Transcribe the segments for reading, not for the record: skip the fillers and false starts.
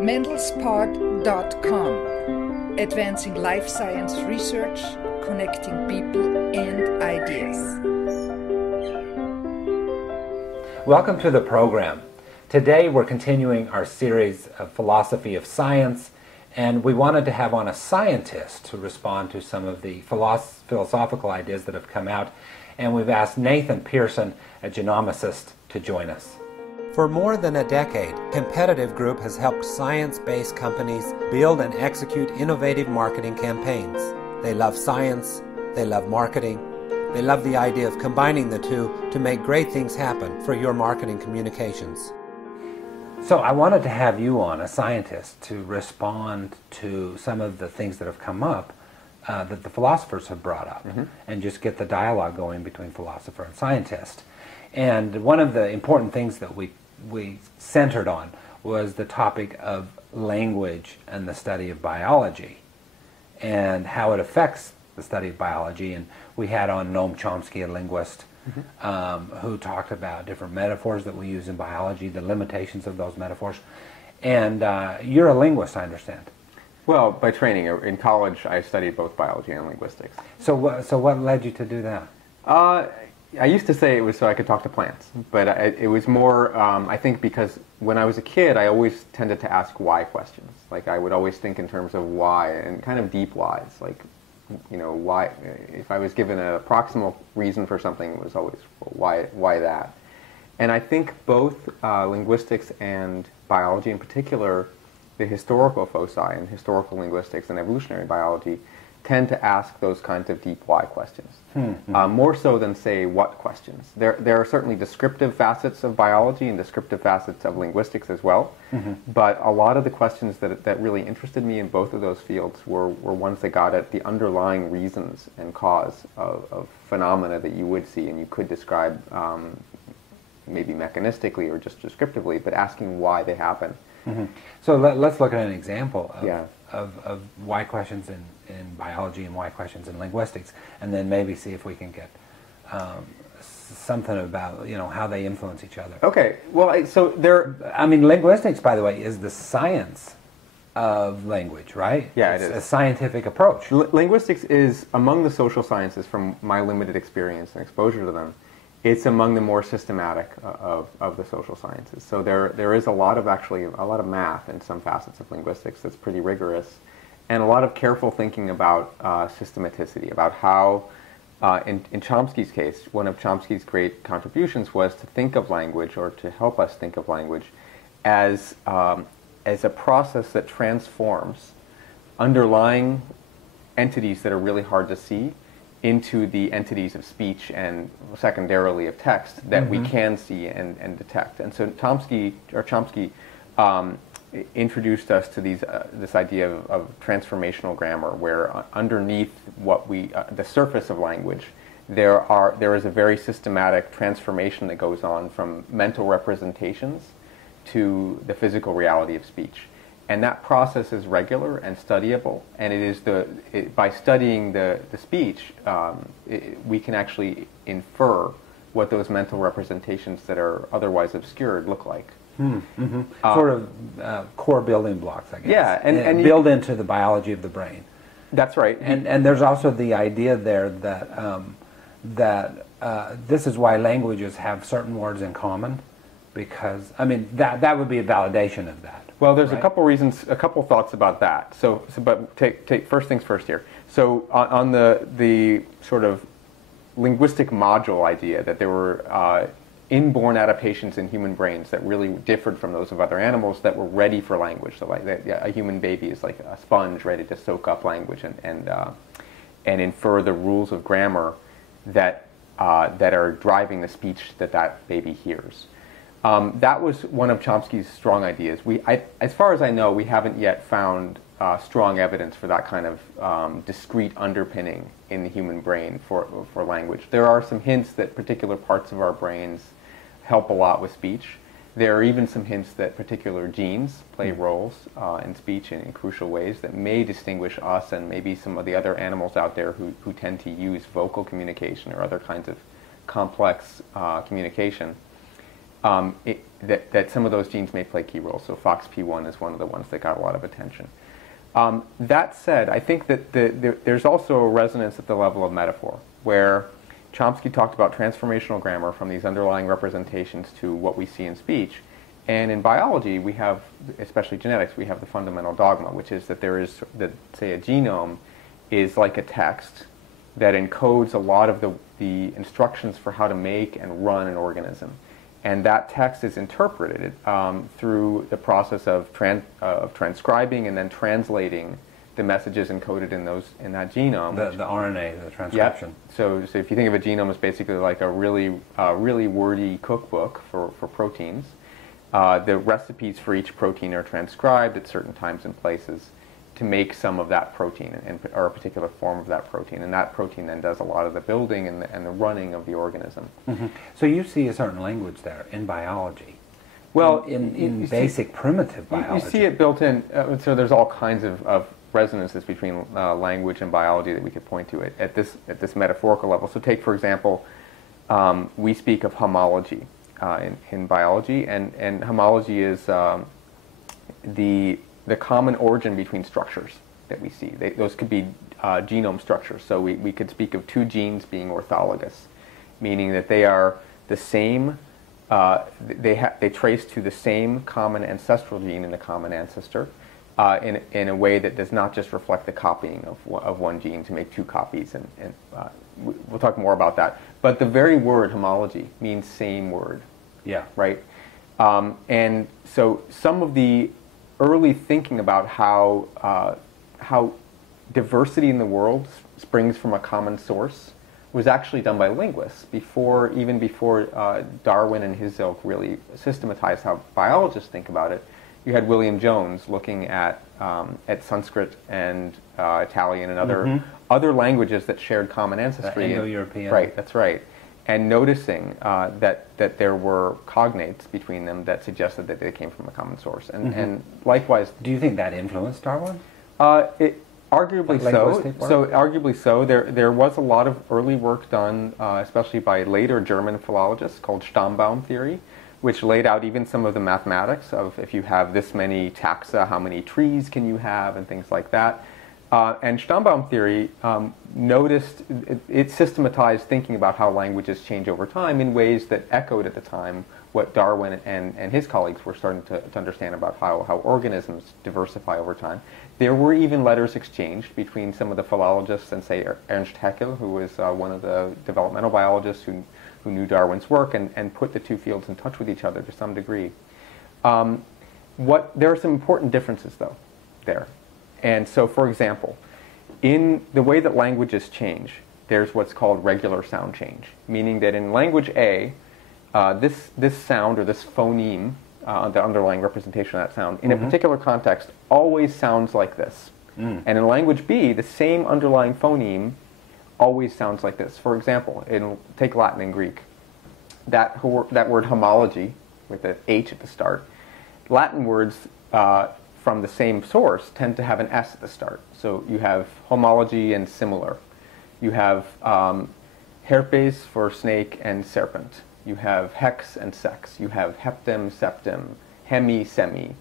mendelspod.com, advancing life science research, connecting people and ideas. Welcome to the program. Today we're continuing our series of philosophy of science, and we wanted to have on a scientist to respond to some of the philosophical ideas that have come out, and we've asked Nathan Pearson, a genomicist, to join us. For more than a decade, Competitive Group has helped science-based companies build and execute innovative marketing campaigns. They love science, they love marketing, they love the idea of combining the two to make great things happen for your marketing communications. So I wanted to have you on, a scientist, to respond to some of the things that have come up that the philosophers have brought up, and just get the dialogue going between philosopher and scientist. And one of the important things that we centered on was the topic of language and the study of biology and how it affects the study of biology. And we had on Noam Chomsky, a linguist, who talked about different metaphors that we use in biology, the limitations of those metaphors. And you're a linguist, I understand. Well, by training. In college, I studied both biology and linguistics. So what led you to do that? I used to say it was so I could talk to plants, but it was more, I think, because when I was a kid, I always tended to ask why questions. Like, I would always think in terms of why, and kind of deep whys. Like, you know, why, if I was given a proximal reason for something, it was always, well, why that? And I think both linguistics and biology in particular, the historical foci and historical linguistics and evolutionary biology, tend to ask those kinds of deep why questions, more so than, say, what questions. There are certainly descriptive facets of biology and descriptive facets of linguistics as well, but a lot of the questions that really interested me in both of those fields were ones that got at the underlying reasons and cause of phenomena that you would see and you could describe maybe mechanistically or just descriptively, but asking why they happen. So let's look at an example of of why questions in biology and why questions in linguistics, and then maybe see if we can get something about, you know, how they influence each other. Okay, well, I mean, linguistics, by the way, is the science of language, right? Yeah, it's it is. a scientific approach. Linguistics is, among the social sciences, from my limited experience and exposure to them, it's among the more systematic of the social sciences. So there is a lot of math in some facets of linguistics that's pretty rigorous, and a lot of careful thinking about systematicity, about how, in Chomsky's case, one of Chomsky's great contributions was to think of language, or to help us think of language, as a process that transforms underlying entities that are really hard to see into the entities of speech and secondarily of text that we can see and detect. And so Chomsky introduced us to this idea of transformational grammar, where underneath the surface of language, there is a very systematic transformation that goes on from mental representations to the physical reality of speech. And that process is regular and studyable, and it is by studying the speech, we can actually infer what those mental representations that are otherwise obscured look like. Sort of core building blocks, I guess. Yeah, and build into the biology of the brain. That's right. And there's also the idea there that this is why languages have certain words in common, because, I mean, that would be a validation of that. Well, there's right? a couple reasons, a couple thoughts about that. But take first things first here. So on the sort of linguistic module idea that there were inborn adaptations in human brains that really differed from those of other animals that were ready for language. So like a human baby is like a sponge ready to soak up language and infer the rules of grammar that are driving the speech that baby hears. That was one of Chomsky's strong ideas. As far as I know, we haven't yet found strong evidence for that kind of discrete underpinning in the human brain for language. There are some hints that particular parts of our brains help a lot with speech. There are even some hints that particular genes play roles in speech in crucial ways that may distinguish us and maybe some of the other animals out there who tend to use vocal communication or other kinds of complex communication. that some of those genes may play key roles. So FOXP1 is one of the ones that got a lot of attention. That said, I think that there's also a resonance at the level of metaphor, where Chomsky talked about transformational grammar from these underlying representations to what we see in speech. And in biology, we have, especially genetics, we have the fundamental dogma, which is that there is, that say a genome is like a text that encodes a lot of the instructions for how to make and run an organism. And that text is interpreted through the process of transcribing and then translating the messages encoded in that genome. The RNA, the transcription. Yep. So if you think of a genome as basically like a really wordy cookbook for proteins, the recipes for each protein are transcribed at certain times and places to make some of that protein, or a particular form of that protein. And that protein then does a lot of the building and the running of the organism. Mm-hmm. So you see a certain language there in biology. Well, in basic primitive biology. You see it built in, so there's all kinds of resonances between language and biology that we could point to at this metaphorical level. So take, for example, we speak of homology in biology, and homology is the common origin between structures that we see. Those could be genome structures. So we could speak of two genes being orthologous, meaning that they are the same, they trace to the same common ancestral gene in a common ancestor in a way that does not just reflect the copying of one gene to make two copies. And we'll talk more about that. But the very word homology means same word. Yeah. Right? And so some of the early thinking about how diversity in the world springs from a common source was actually done by linguists even before Darwin and his ilk really systematized how biologists think about it. You had William Jones looking at Sanskrit and Italian and other languages that shared common ancestry. Indo-European. Right, that's right. And noticing that there were cognates between them that suggested that they came from a common source. And likewise... Do you think that influenced Darwin? Arguably so. So arguably so. There was a lot of early work done, especially by later German philologists, called Stammbaum theory, which laid out even some of the mathematics of if you have this many taxa, how many trees can you have, and things like that. And Stammbaum theory noticed, it systematized thinking about how languages change over time in ways that echoed at the time what Darwin and his colleagues were starting to understand about how organisms diversify over time. There were even letters exchanged between some of the philologists and, say, Ernst Haeckel, who was one of the developmental biologists who knew Darwin's work and put the two fields in touch with each other to some degree. There are some important differences, though, there. And so, for example, in the way that languages change, there's what's called regular sound change, meaning that in language A, this sound or this phoneme, the underlying representation of that sound, in a particular context, always sounds like this. And in language B, the same underlying phoneme always sounds like this. For example, take Latin and Greek. That word homology, with the H at the start, Latin words from the same source tend to have an S at the start. So you have homology and similar. You have herpes for snake and serpent. You have hex and sex. You have heptem, septem, hemi, semi.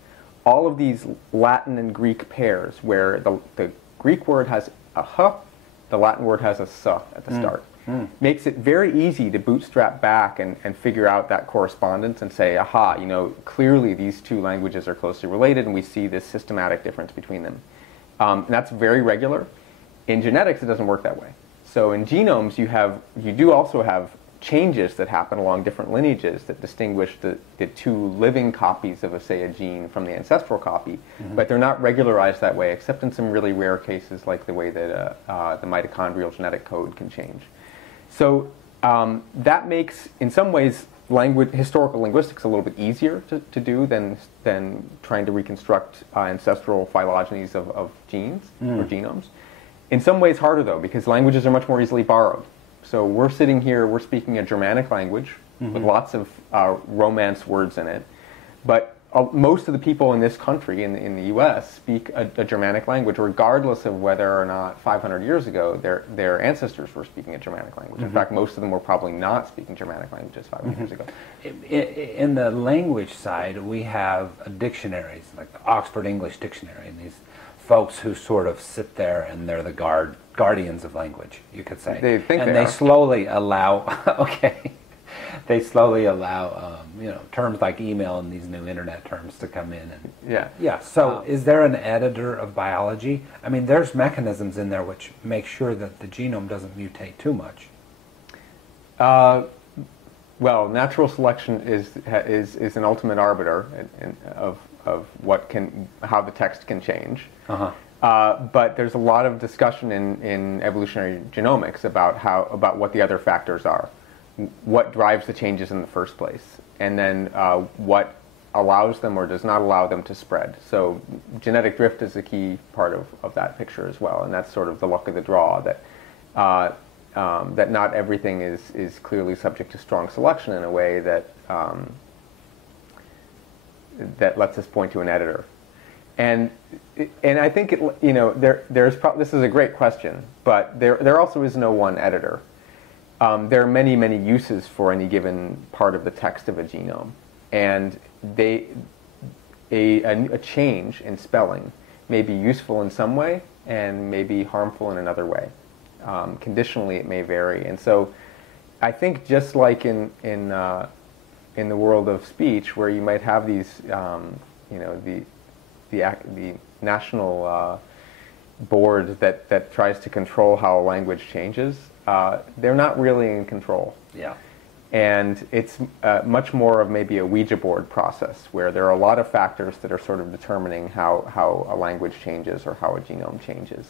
All of these Latin and Greek pairs where the Greek word has a h, the Latin word has a s at the start. Makes it very easy to bootstrap back and figure out that correspondence and say, aha, clearly these two languages are closely related and we see this systematic difference between them. And that's very regular. In genetics, it doesn't work that way. So in genomes, you do also have changes that happen along different lineages that distinguish the two living copies of, say, a gene from the ancestral copy, but they're not regularized that way, except in some really rare cases like the way that the mitochondrial genetic code can change. So that makes, in some ways, historical linguistics a little bit easier to do than trying to reconstruct ancestral phylogenies of genes or genomes. In some ways harder, though, because languages are much more easily borrowed. So we're sitting here, we're speaking a Germanic language with lots of Romance words in it, but most of the people in this country, in the U.S., speak a Germanic language, regardless of whether or not 500 years ago their ancestors were speaking a Germanic language. In fact, most of them were probably not speaking Germanic languages 500 years ago. In the language side, we have dictionaries, like the Oxford English Dictionary, and these folks who sort of sit there and they're the guardians of language, you could say. They think and they they are. slowly allow, okay, they slowly allow, terms like email and these new internet terms to come in. And Yeah. So is there an editor of biology? I mean, there's mechanisms in there which make sure that the genome doesn't mutate too much. Well, natural selection is an ultimate arbiter of how the text can change. But there's a lot of discussion in evolutionary genomics about what the other factors are, what drives the changes in the first place, and then what allows them or does not allow them to spread. So genetic drift is a key part of that picture as well, and that's sort of the luck of the draw, that not everything is clearly subject to strong selection in a way that lets us point to an editor. And I think this is a great question, but there also is no one editor. There are many, many uses for any given part of the text of a genome, and a change in spelling may be useful in some way and may be harmful in another way. Conditionally, it may vary, and so I think just like in the world of speech, where you might have these, the national board that tries to control how a language changes, they're not really in control. Yeah. And it's much more of maybe a Ouija board process, where there are a lot of factors that are sort of determining how a language changes or how a genome changes.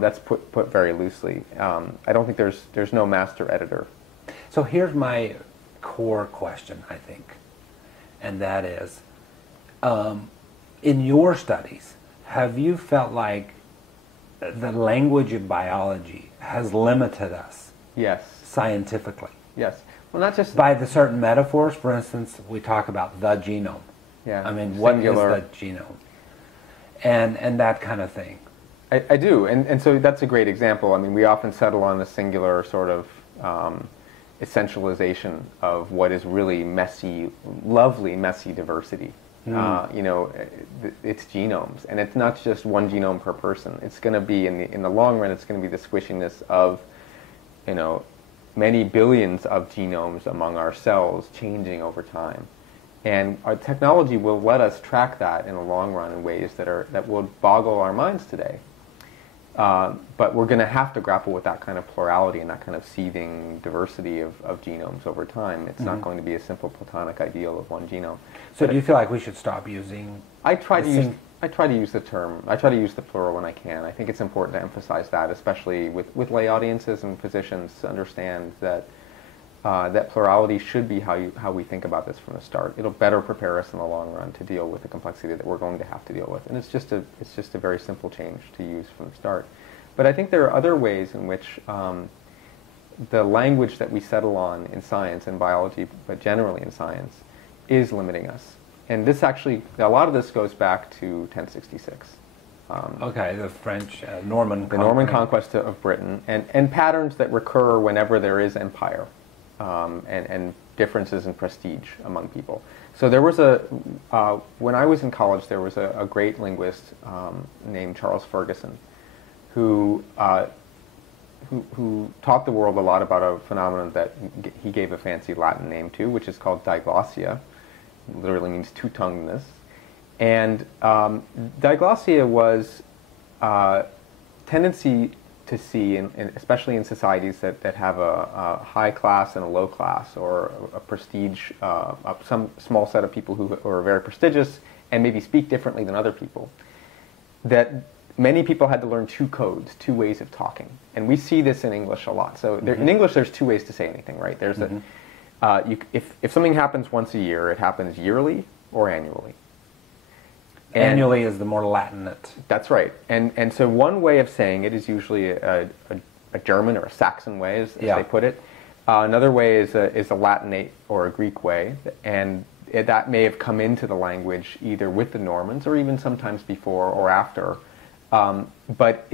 That's put very loosely. I don't think there's no master editor. So here's my core question, I think, and that is, in your studies, have you felt like the language of biology has limited us? Yes. Scientifically? Yes. Well, not just by the certain metaphors. For instance, we talk about the genome. Yeah. I mean, Singular. what is the genome? And that kind of thing. I do, and so that's a great example. I mean, we often settle on the singular sort of essentialization of what is really messy, lovely, messy diversity. It's genomes, and it's not just one genome per person. It's going to be in the long run. It's going to be the squishiness of, many billions of genomes among our cells changing over time, and our technology will let us track that in the long run in ways that will boggle our minds today. But we're going to have to grapple with that kind of plurality and that kind of seething diversity of genomes over time. It's not going to be a simple platonic ideal of one genome. So do you feel like we should stop using? I try to use the term. I try to use the plural when I can. I think it's important to emphasize that, especially with lay audiences and physicians, to understand that that plurality should be how we think about this from the start. It'll better prepare us in the long run to deal with the complexity that we're going to have to deal with. And it's just a very simple change to use from the start. But I think there are other ways in which the language that we settle on in science and biology, but generally in science, is limiting us. And this actually, a lot of this goes back to 1066. Okay, the French, Norman conquest of Britain, and patterns that recur whenever there is empire, and differences in prestige among people. So there was when I was in college, there was a great linguist named Charles Ferguson, who taught the world a lot about a phenomenon that he gave a fancy Latin name to, which is called diglossia. It literally means two-tonguedness. And diglossia was tendency to see, especially in societies that have a high class and a low class, or a prestige, some small set of people who are very prestigious and maybe speak differently than other people, that many people had to learn two codes, two ways of talking. And we see this in English a lot. So in English, there's two ways to say anything, right? There's if something happens once a year, it happens yearly or annually. And annually is the more Latinate. That's right. And so one way of saying it is usually a German or a Saxon way, as they put it. Another way is a Latinate or a Greek way. And that may have come into the language either with the Normans or even sometimes before or after. But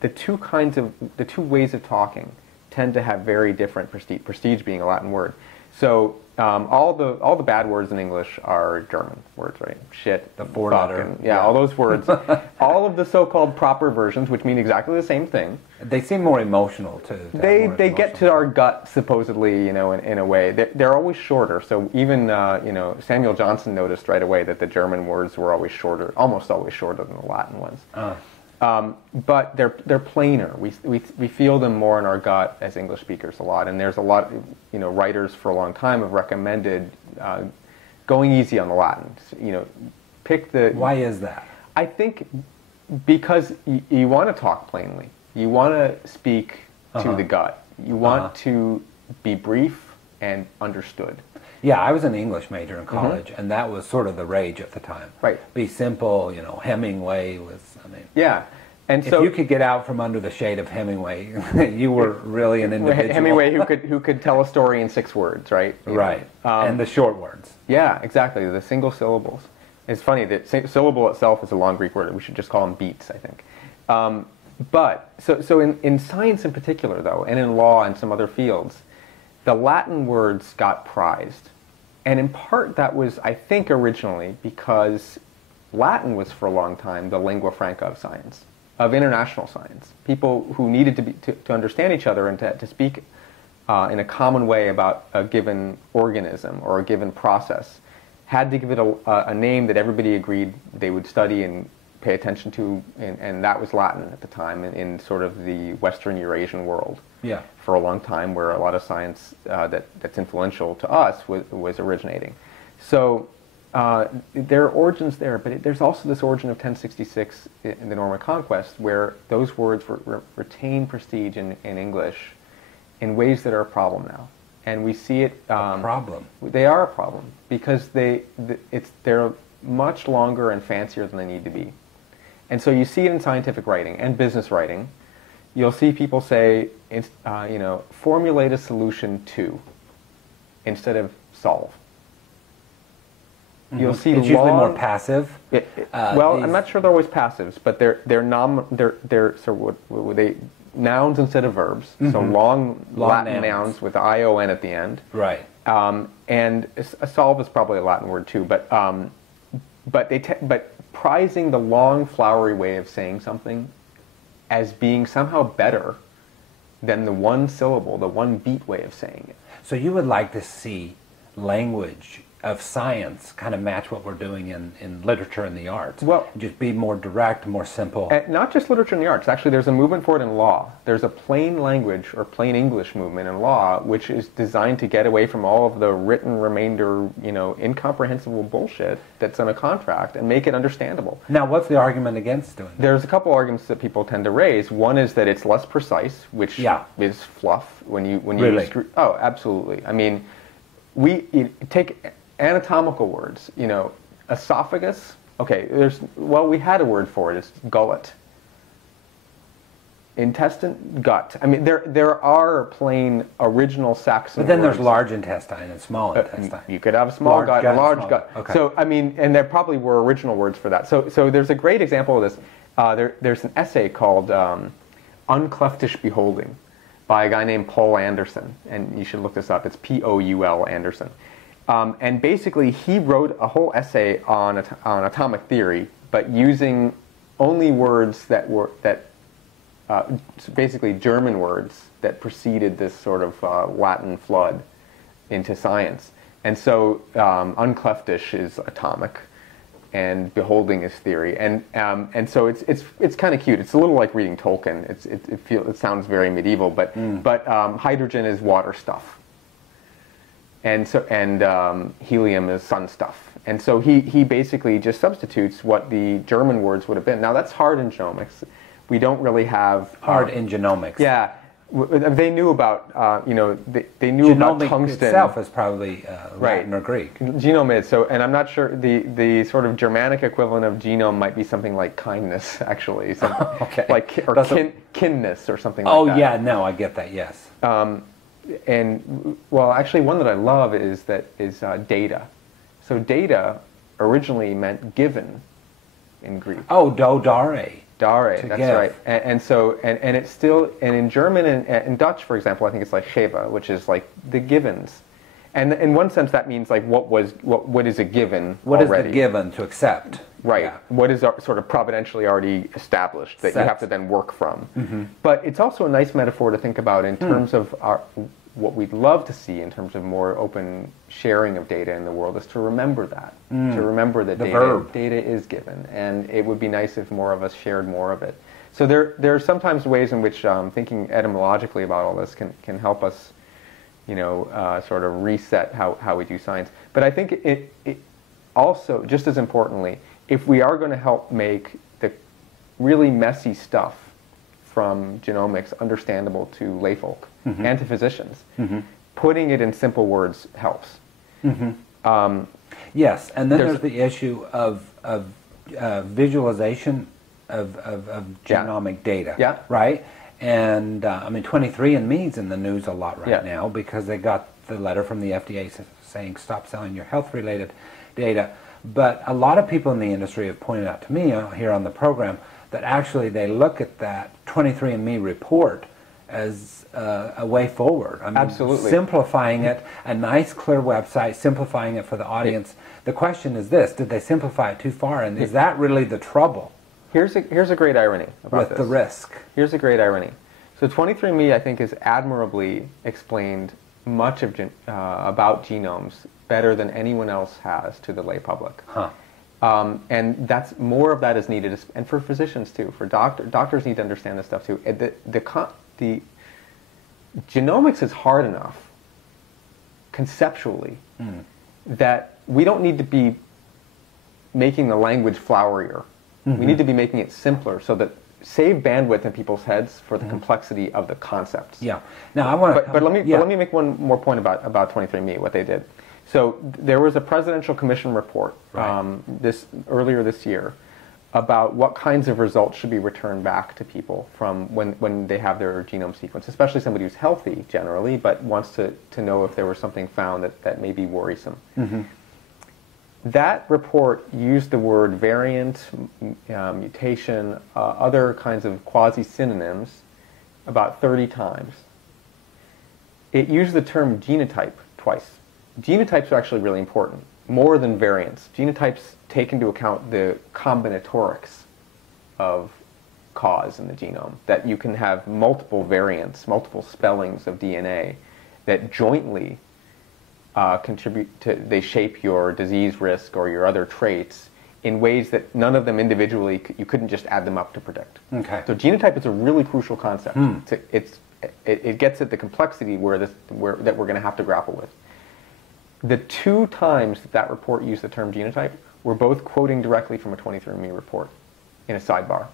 the two ways of talking tend to have very different prestige. Prestige being a Latin word. So all the bad words in English are German words, right? Shit, the four-letter, yeah, all those words. All of the so-called proper versions, which mean exactly the same thing. They seem more emotional too. They get to our gut supposedly, in a way. They're always shorter. So even Samuel Johnson noticed right away that the German words were always shorter, almost always shorter than the Latin ones. But they're plainer. We feel them more in our gut as English speakers a lot, and there's a lot. Writers for a long time have recommended going easy on the Latin. Pick the. Why is that? I think because you want to talk plainly. You want to speak to the gut. You want to be brief and understood. Yeah, I was an English major in college, and that was sort of the rage at the time. Right. Be simple, Hemingway was, Yeah. And if so you could get out from under the shade of Hemingway, you were really an individual. Hemingway who could tell a story in 6 words, right? Right. And the short words. Yeah, exactly. The single syllables. It's funny that syllable itself is a long Greek word. We should just call them beats, I think. But so in science in particular, though, and in law and some other fields, the Latin words got prized. And in part that was, I think, originally because Latin was for a long time the lingua franca of science, of international science. People who needed to understand each other and to speak in a common way about a given organism or a given process had to give it a name that everybody agreed they would study and pay attention to, and that was Latin at the time in sort of the Western Eurasian world. Yeah. For a long time, where a lot of science that's influential to us was originating. So there are origins there, but there's also this origin of 1066 in the Norman Conquest, where those words retain prestige in English in ways that are a problem now. And we see it... a problem? They are a problem, because they're much longer and fancier than they need to be. And so you see it in scientific writing and business writing. You'll see people say, formulate a solution to, instead of solve. You'll see it's usually more passive. I'm not sure they're always passives, but they're nouns instead of verbs. So long Latin nouns with ion at the end. Right. And a solve is probably a Latin word too, but prizing the long, flowery way of saying something as being somehow better than the one syllable, the one beat way of saying it. So you would like to see language of science kind of match what we're doing in literature and the arts. Well, just be more direct, more simple. Not just literature and the arts. Actually, there's a movement for it in law. There's a plain language or plain English movement in law, which is designed to get away from all of the written remainder, incomprehensible bullshit that's in a contract and make it understandable. Now, what's the argument against doing that? There's a couple arguments that people tend to raise. One is that it's less precise, which is fluff when you really? Oh, absolutely. I mean, we take anatomical words, esophagus. Okay, we had a word for it. It's gullet. Intestine, gut. I mean, there are plain original Saxon. But then words. there's large intestine and small intestine. You could have a small gut, a large gut. Okay. So I mean, and there probably were original words for that. So there's a great example of this. There's an essay called "Uncleftish Beholding" by a guy named Paul Anderson, and you should look this up. It's P-O-U-L Anderson. And basically, he wrote a whole essay on atomic theory, but using only words basically German words that preceded this sort of Latin flood into science. And so, uncleftish is atomic, and beholding is theory. And so it's kind of cute. It's a little like reading Tolkien. It sounds very medieval, but hydrogen is water stuff. And helium is sun stuff. And so he basically just substitutes what the German words would have been. Now that's hard in genomics. We don't really have... Hard in genomics. Yeah. They knew about, they knew about tungsten. Itself is probably Latin or Greek. Genome is. And I'm not sure, the sort of Germanic equivalent of genome might be something like kindness, actually. Okay. Like, or kinness or something like that. Oh, yeah, no, I get that, yes. well, actually, one that I love is data. So data originally meant given in Greek. Oh, do dare. Dare, that's give. right. And it's still, and in German and in Dutch, for example, I think it's like Sheva, which is like the givens. And in one sense, that means like what is a given What already. is the given to accept? Right. Yeah. What is sort of providentially already established that Set. you have to then work from. But it's also a nice metaphor to think about in terms of what we'd love to see in terms of more open sharing of data in the world is to remember that. To remember that data is given. And it would be nice if more of us shared more of it. So there are sometimes ways in which thinking etymologically about all this can help us, sort of reset how we do science. But I think it also, just as importantly, if we are going to help make the really messy stuff from genomics understandable to layfolk and to physicians, putting it in simple words helps. Yes, and then there's the issue of visualization of genomic data. Yeah. Right? And 23andMe's in the news a lot right now because they got the letter from the FDA saying stop selling your health-related data. But a lot of people in the industry have pointed out to me here on the program that actually they look at that 23andMe report as a way forward. Absolutely. Simplifying it, a nice clear website, simplifying it for the audience. The question is this, did they simplify it too far? And is that really the trouble? Here's a great irony about with the risk. Here's a great irony. So 23andMe, I think, has admirably explained much of about genomes better than anyone else has to the lay public. And that's more of that is needed, and for physicians too. For doctors need to understand this stuff too. The genomics is hard enough conceptually that we don't need to be making the language flowerier. We need to be making it simpler so that save bandwidth in people's heads for the complexity of the concepts. Yeah. Now I want to. But let me make one more point about 23andMe, what they did. So there was a presidential commission report earlier this year about what kinds of results should be returned back to people from when they have their genome sequence, especially somebody who's healthy generally, but wants to know if there was something found that may be worrisome. That report used the word variant, mutation, other kinds of quasi-synonyms about 30 times. It used the term genotype twice. Genotypes are actually really important, more than variants. Genotypes take into account the combinatorics of cause in the genome, that you can have multiple variants, multiple spellings of DNA that jointly they shape your disease risk or your other traits in ways that none of them individually, you couldn't just add them up to predict. Okay. So genotype is a really crucial concept. It gets at the complexity that we're going to have to grapple with. The two times that report used the term genotype were both quoting directly from a 23andMe report in a sidebar.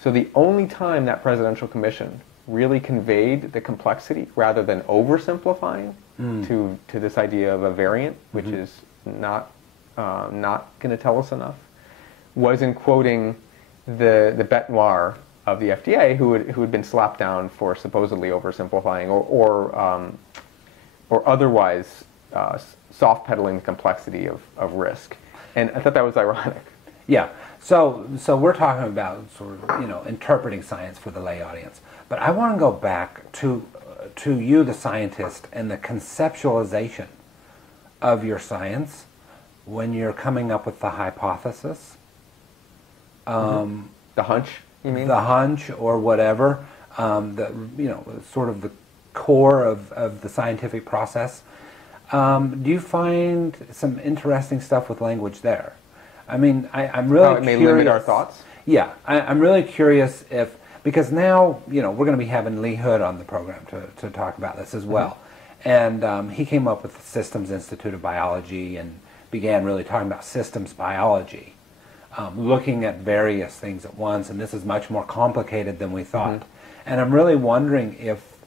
So the only time that presidential commission really conveyed the complexity rather than oversimplifying to this idea of a variant, which is not going to tell us enough, was in quoting the bête noire of the FDA, who had been slapped down for supposedly oversimplifying or otherwise soft pedaling the complexity of risk. And I thought that was ironic. Yeah. So we're talking about sort of interpreting science for the lay audience, but I want to go back to you, the scientist, and the conceptualization of your science when you're coming up with the hypothesis. The hunch, you mean? The hunch or whatever, sort of the core of the scientific process. Do you find some interesting stuff with language there? I mean, I'm really curious. It may limit our thoughts? Yeah, I'm really curious because now, we're going to be having Lee Hood on the program to talk about this as well. And he came up with the Systems Institute of Biology and began really talking about systems biology, looking at various things at once, and this is much more complicated than we thought. And I'm really wondering if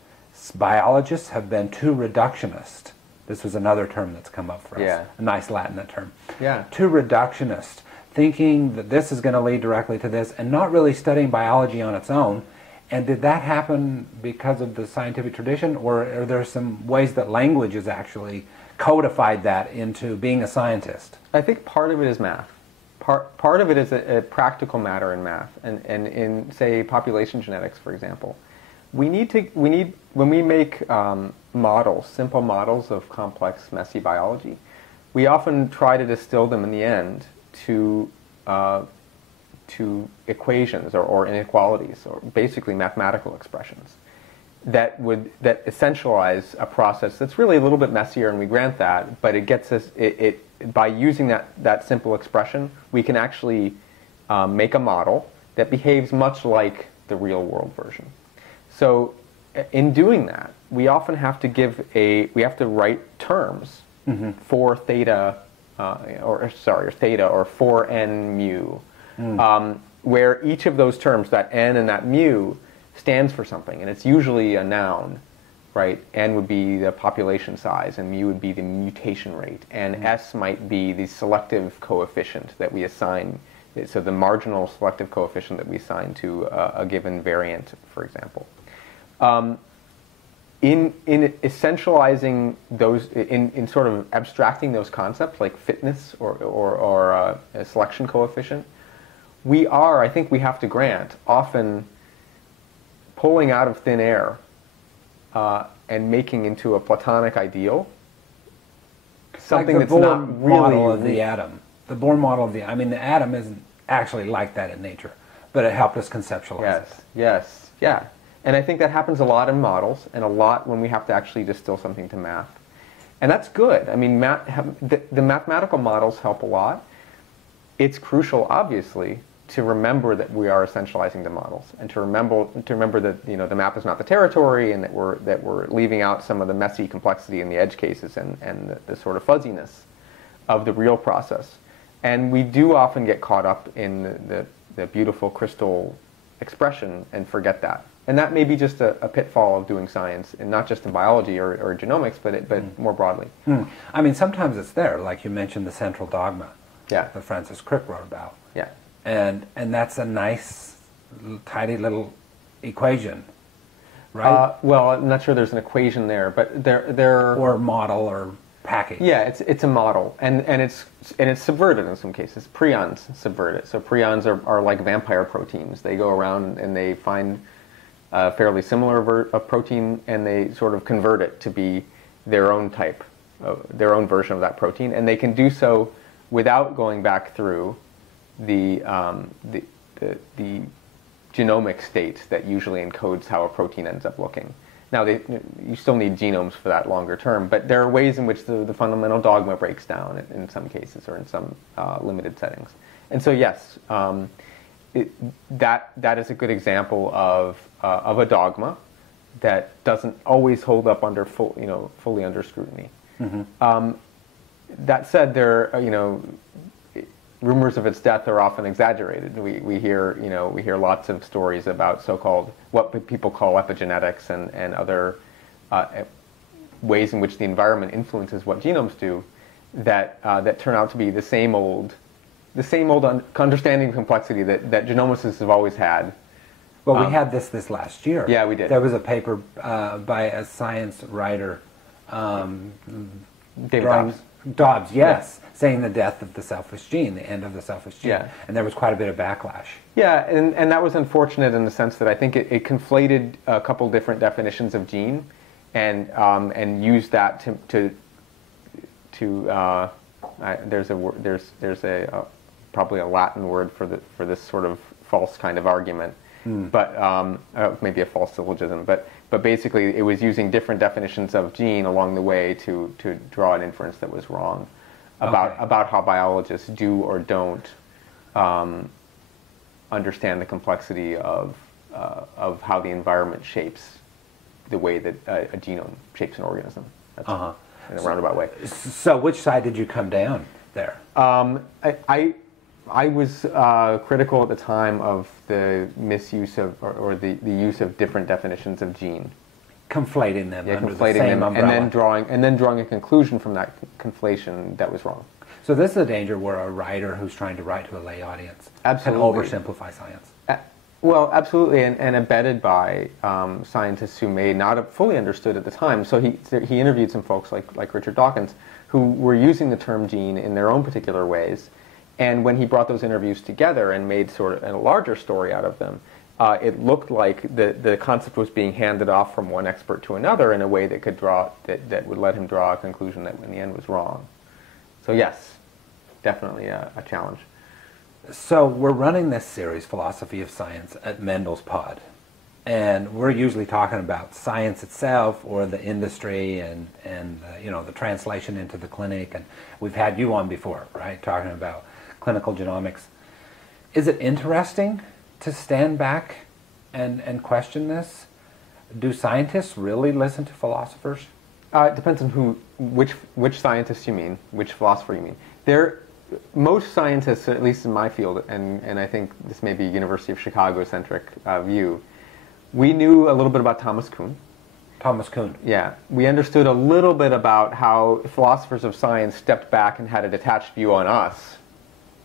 biologists have been too reductionist. This was another term that's come up for us, a nice Latin term. Yeah. Too reductionist, thinking that this is going to lead directly to this, and not really studying biology on its own, And did that happen because of the scientific tradition, or are there some ways that language has actually codified that into being a scientist? I think part of it is math. Part of it is a practical matter in math, and in, say, population genetics, for example. When we make models, simple models of complex, messy biology, we often try to distill them in the end to equations or inequalities, or basically mathematical expressions that essentialize a process that's really a little bit messier, and we grant that, but it gets us, by using that simple expression, we can actually make a model that behaves much like the real world version. So in doing that, we often have to write terms for theta, or for n mu, where each of those terms, that n and that mu, stands for something, and it's usually a noun, right? N would be the population size, and mu would be the mutation rate, and S might be the selective coefficient that we assign, so the marginal selective coefficient that we assign to a given variant, for example. In essentializing those, in sort of abstracting those concepts like fitness or a selection coefficient, we are, I think we have to grant, often pulling out of thin air and making into a Platonic ideal something like that's not really model of the atom. The Bohr model of the, I mean, the atom isn't actually like that in nature, but it helped us conceptualize it. Yes, yeah. And I think that happens a lot in models, and a lot when we have to actually distill something to math. And that's good. I mean, the mathematical models help a lot. It's crucial, obviously, to remember that we are essentializing the models, and to remember that, you know, the map is not the territory, and that we're leaving out some of the messy complexity in the edge cases and the sort of fuzziness of the real process. And we do often get caught up in the beautiful crystal expression and forget that. And that may be just a pitfall of doing science, and not just in biology or genomics, but more broadly. I mean, sometimes it's there, like you mentioned the central dogma that Francis Crick wrote about. Yeah. And that's a nice, tidy little equation, right? Well, I'm not sure there's an equation there, but there or model or package. Yeah, it's a model, and it's subverted in some cases. Prions subvert it. So prions are like vampire proteins. They go around and they find a fairly similar protein, and they sort of convert it to be their own type, their own version of that protein, and they can do so without going back through the genomic state that usually encodes how a protein ends up looking. Now, you still need genomes for that longer term, but there are ways in which the fundamental dogma breaks down in some cases, or in some limited settings. And so, yes, that is a good example of a dogma that doesn't always hold up under fully under scrutiny. That said, rumors of its death are often exaggerated. We hear lots of stories about so-called, what people call epigenetics, and other ways in which the environment influences what genomes do, that turn out to be the same old understanding of complexity that genomicists have always had. Well, we had this last year. Yeah, we did. There was a paper by a science writer, David Dobbs, yes, saying the death of the selfish gene, the end of the selfish gene. Yeah. And there was quite a bit of backlash. Yeah, and that was unfortunate in the sense that I think it conflated a couple different definitions of gene, and used that there's probably a Latin word for this sort of false kind of argument, but maybe a false syllogism, but basically it was using different definitions of gene along the way to draw an inference that was wrong about how biologists do or don't understand the complexity of how the environment shapes the way that a genome shapes an organism. That's in a roundabout way. So which side did you come down there? I was critical at the time of the misuse of, or the use of different definitions of gene. Conflating them under conflating the same them, umbrella. and then drawing a conclusion from that conflation that was wrong. So this is a danger where a writer who's trying to write to a lay audience Absolutely can oversimplify science. Well, absolutely, and abetted by scientists who may not have fully understood at the time. So he interviewed some folks like Richard Dawkins who were using the term gene in their own particular ways. And when he brought those interviews together and made sort of a larger story out of them, it looked like the concept was being handed off from one expert to another in a way that could that would let him draw a conclusion that in the end was wrong. So yes, definitely a challenge. So we're running this series, Philosophy of Science, at Mendel's Pod. And we're usually talking about science itself or the industry and you know, the translation into the clinic. And we've had you on before, right, talking about clinical genomics. Is it interesting to stand back and question this? Do scientists really listen to philosophers? It depends on which scientist you mean, which philosopher you mean. Most scientists, at least in my field, and I think this may be University of Chicago-centric view, we knew a little bit about Thomas Kuhn. Thomas Kuhn. Yeah. We understood a little bit about how philosophers of science stepped back and had a detached view on us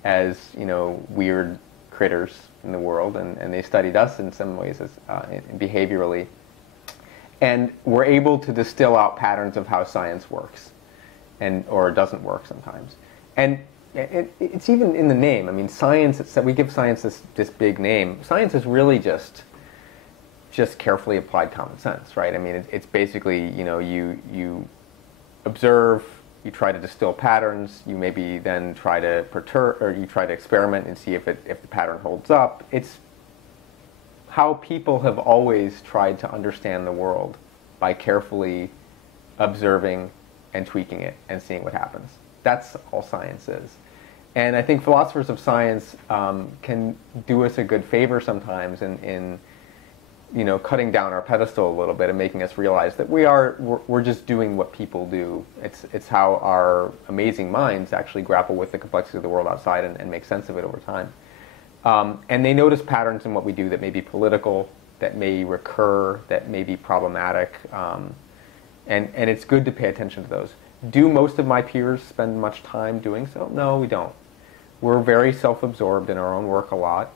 as, you know, weird critters in the world, and they studied us in some ways as behaviorally, and were able to distill out patterns of how science works, or doesn't work sometimes. And it's even in the name. I mean, science, we give science this big name. Science is really just carefully applied common sense, right? I mean, it's basically, you know, you observe, you try to distill patterns, you maybe then try to perturb, or you try to experiment and see if the pattern holds up. It's how people have always tried to understand the world, by carefully observing and tweaking it and seeing what happens. That's all science is. And I think philosophers of science can do us a good favor sometimes in you know, cutting down our pedestal a little bit and making us realize that we're just doing what people do. It's how our amazing minds actually grapple with the complexity of the world outside and make sense of it over time. And they notice patterns in what we do that may be political, that may recur, that may be problematic, and it's good to pay attention to those. Do most of my peers spend much time doing so? No, we don't. We're very self-absorbed in our own work a lot.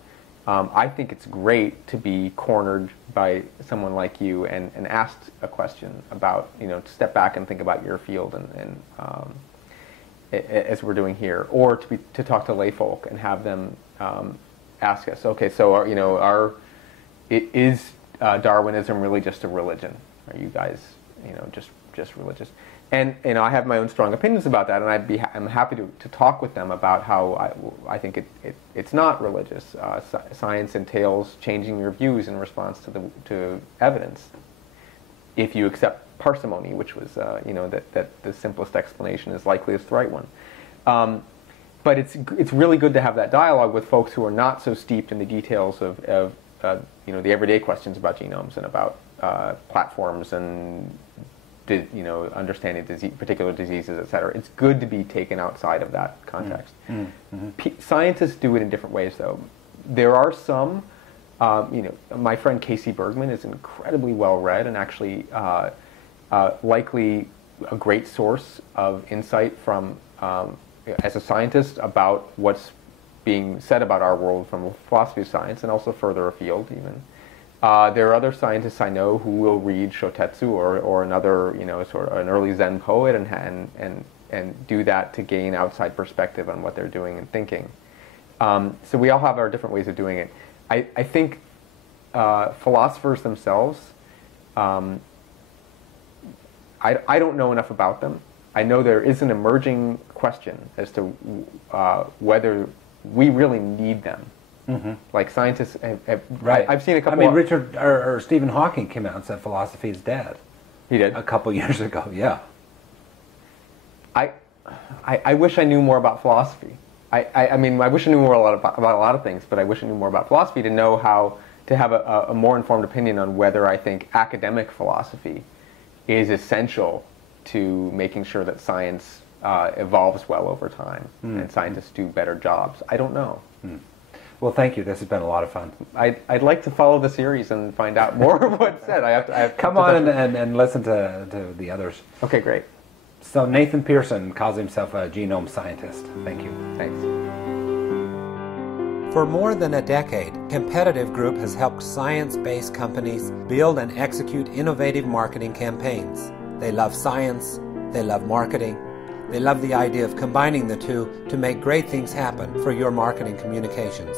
I think it's great to be cornered by someone like you and asked a question about, you know, to step back and think about your field and as we're doing here, or to talk to lay folk and have them ask us, okay, so you know, is Darwinism really just a religion? Are you guys, you know, just religious? And you know, I have my own strong opinions about that, and I'm happy to talk with them about how I think it's not religious. Science entails changing your views in response to evidence. If you accept parsimony, which was you know, that the simplest explanation is likeliest the right one. But it's really good to have that dialogue with folks who are not so steeped in the details of you know, the everyday questions about genomes and about platforms and you know, understanding particular diseases, etc. It's good to be taken outside of that context. Scientists do it in different ways, though. There are some, you know, my friend Casey Bergman is incredibly well read and actually likely a great source of insight from, as a scientist, about what's being said about our world from a philosophy of science and also further afield even. There are other scientists I know who will read Shotetsu or another, you know, sort of an early Zen poet and do that to gain outside perspective on what they're doing and thinking. So we all have our different ways of doing it. I think philosophers themselves, I don't know enough about them. I know there is an emerging question as to whether we really need them. Like scientists have right. I've seen a couple. I mean, Richard or Stephen Hawking came out and said philosophy is dead. He did a couple years ago. Yeah. I wish I knew more about philosophy. I mean, I wish I knew more about a lot of things, but I wish I knew more about philosophy to know how to have a more informed opinion on whether I think academic philosophy is essential to making sure that science evolves well over time and scientists do better jobs. I don't know. Well, thank you. This has been a lot of fun. I'd like to follow the series and find out more of what's said. I have Come on and listen to the others. Okay, great. So Nathan Pearson calls himself a genome scientist. Thank you. Thanks. For more than a decade, Competitive Group has helped science-based companies build and execute innovative marketing campaigns. They love science, they love marketing, they love the idea of combining the two to make great things happen for your marketing communications.